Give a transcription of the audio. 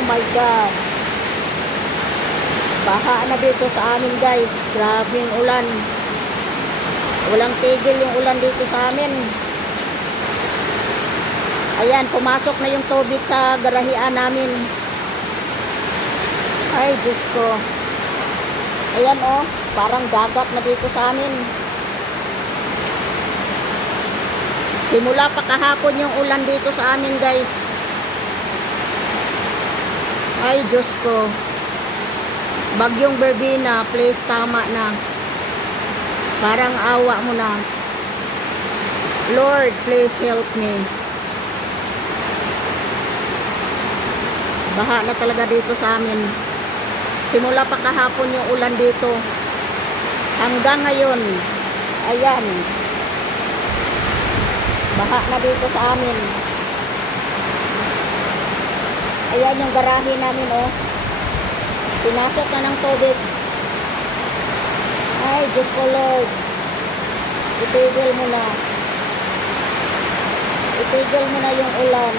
Oh my God. Baha na dito sa amin guys. Grabe yung ulan. Walang tigil yung ulan dito sa amin. Ayan, pumasok na yung tubig sa garahian namin. Ay, Diyos ko. Ayan oh, parang dagat na dito sa amin. Simula pa kahapon yung ulan dito sa amin guys. Ay, Diyos ko. Bagyong Berbina, please tama na. Parang awa mo na. Lord, please help me. Baha na talaga dito sa amin. Simula pa kahapon yung ulan dito. Hanggang ngayon. Ayan. Baha na dito sa amin. Ayan yung garahe namin oh. Pinasok na ng tubig. Ay, Diyos ko Lord. Itigil mo na. Itigil mo na yung ulan.